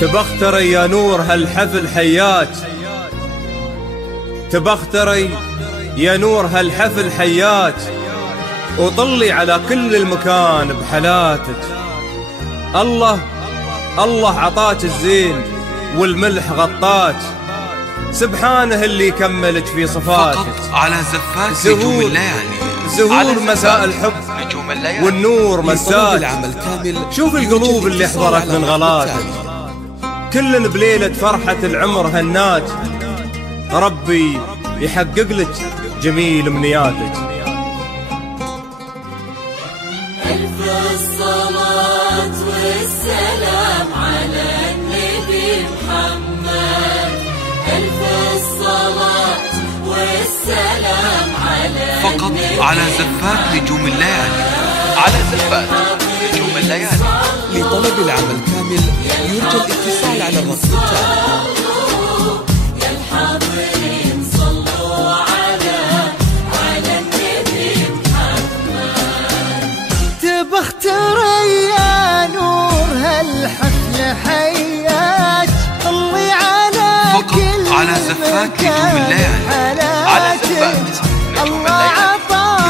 تبختري يا نور هالحفل حياك، تبختري يا نور هالحفل حياك، وطلي على كل المكان بحلاتك. الله عطاك الزين والملح غطاك، سبحانه اللي يكملك في صفاتك. فقط على زفات نجوم الليالي، زهور مساء الحب والنور مساك. شوف القلوب اللي حضرت من غلاتك، كل بليلة فرحة العمر هناك. ربي يحقق لك جميل امنياتك. ألف الصلاة والسلام على النبي محمد، ألف الصلاة والسلام على فقط على زفات نجوم الليالي، على زفات نجوم الليالي. لطلب العمل كامل يرجى الاتصال على الرقم التالي. يا الحاضرين صلوا على النبي محمد. تبختري يا نور هالحفل حياك، طلي على كل على زفات نجوم الليالي، على زفات نجوم الليالي.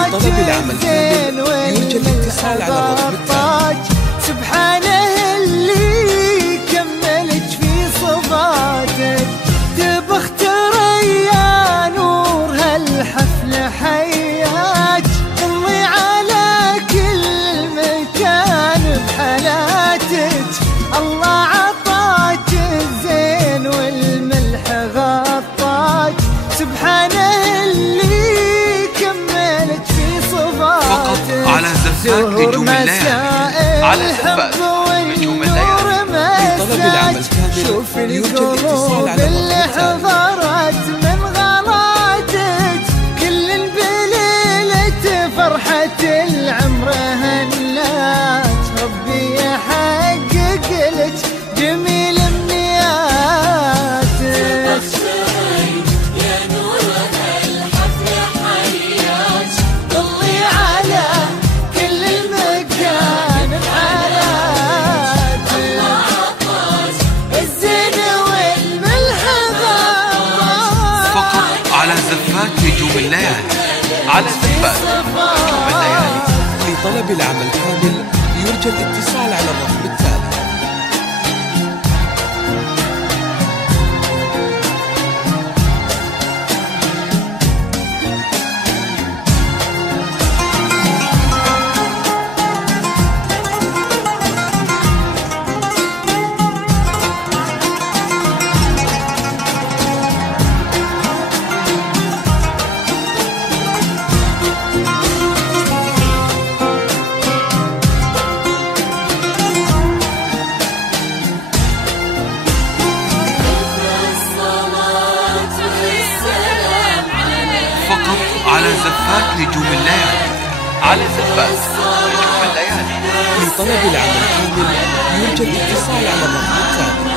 لطلب العمل كامل يرجى الاتصال على الرقم التالي. سبحانه اللي يكملك في صفاتك. تبختري يا نور هالحفل حياك، طلي على كل مكان بحالاتك. الله عطاك الزين والملح غطاك، سبحانه اللي يكملك في صفاتك. فقط على زفات نجوم الليالي، على زفات نجوم الليالي. لطلب العمل كامل شوف يرجى الاتصال على اللي الرقم التالي. حضرت من غلاتك، كل بليلة فرحة العمر هنات. ربي يحقق لك جميل امنياتك. يا نور هالحفل حياك، طلي على كل المكان بحالاتك. الله عطاك الزين والملح غطاك، فقط على زفات نجوم الليالي، على زفات نجوم الليالي. لطلب العمل كامل يرجى الاتصال على الرقم التالي. فقط على زفات نجوم الليالي، على زفات نجوم الليالي. لطلب العمل كامل يرجى الاتصال على الرقم التالي.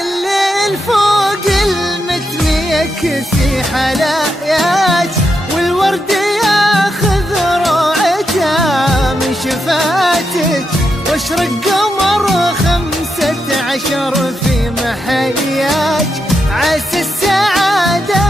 الليل فوق المتن يكسي حلاياك، والورد ياخذ روعته من شفاتك. واشرق قمر 15 في محياك، عسى السعادة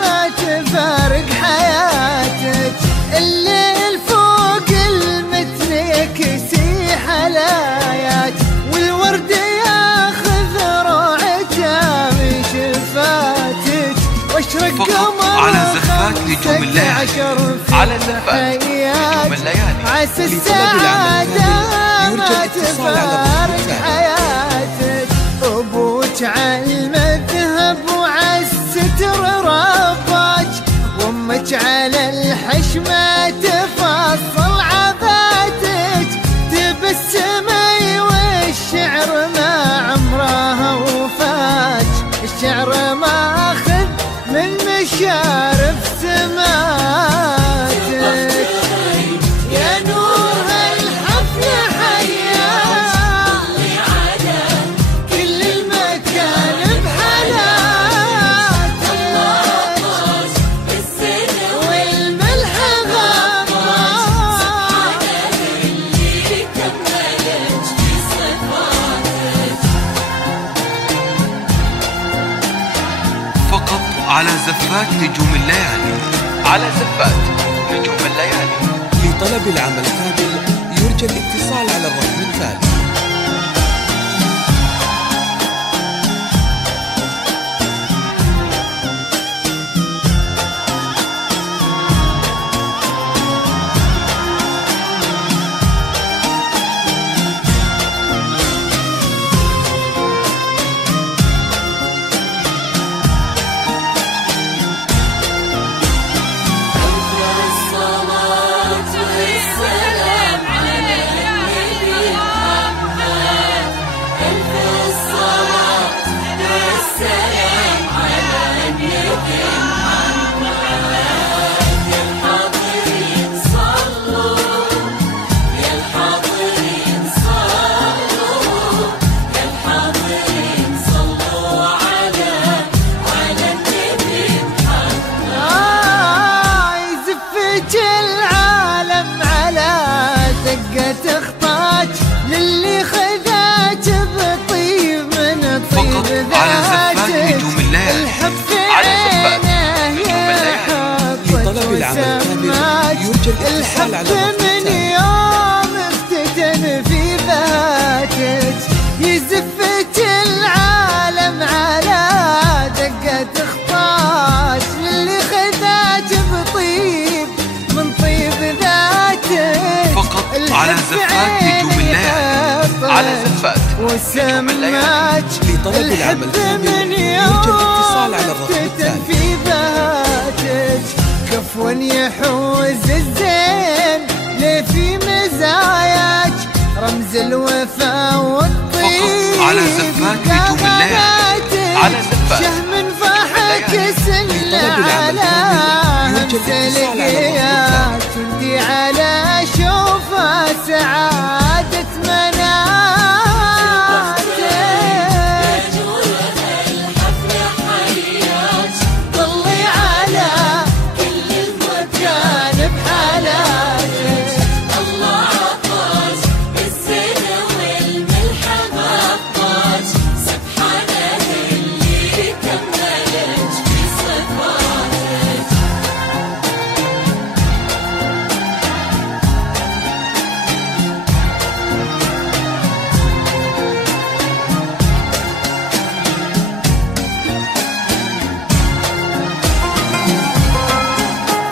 ما تفارق حياتك. الليل فوق المتن يكسي حلاياك، والورد ياخذ روعته من شفاتك. واشرق قمر على زفات نجوم الليالي، على زفات نجوم الليالي. عسى لطلب العمل السعادة كامل يرجى ما الاتصال على الرقم تفارق التالي. حياتك. أبوك عالمذهب وعالستر رباك، وأمك على الحشمة تفصل عباتك. تبسمي والشعر ما عمره وفاك، الشعر ماخذ من مشارف سماتك. يا نور هالحفل حياك، زفات نجوم الليالي. على زفات نجوم الليالي. لطلب العمل كامل يرجى الاتصال على الرقم التالي. تخطاج للي خذاج بطيب من طيب ذاتك الحب في عينه لطلب العمل كامل يرجى الاتصال على الرقم من يوم افتتن في ذاتك يزفت العالم على دقة خطاج للي خذاج بطيب من طيب ذاتك فقط على زفات نجوم الليالي. على زفات نجوم الليالي. لطلب العمل كامل يرجى الاتصال على الرقم التالي. في ذاتك كفوا يحوز الزين ليه في مزاياك رمز الوفا والطيب. فقط على زفات نجوم الليالي. على زفات شهم فاحك سن على امثلقيات تندي على شوفها سعادة مناتك. طلي على كل المكان بحالاتك. الله عطاش بالزين والملح غطاش سبحانه اللي كملك في صفاتك.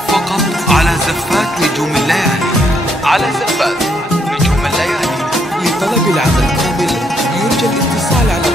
فقط على زفات نجوم الليالي. على زفات نجوم الليالي. لطلب العمل كامل يرجى الاتصال على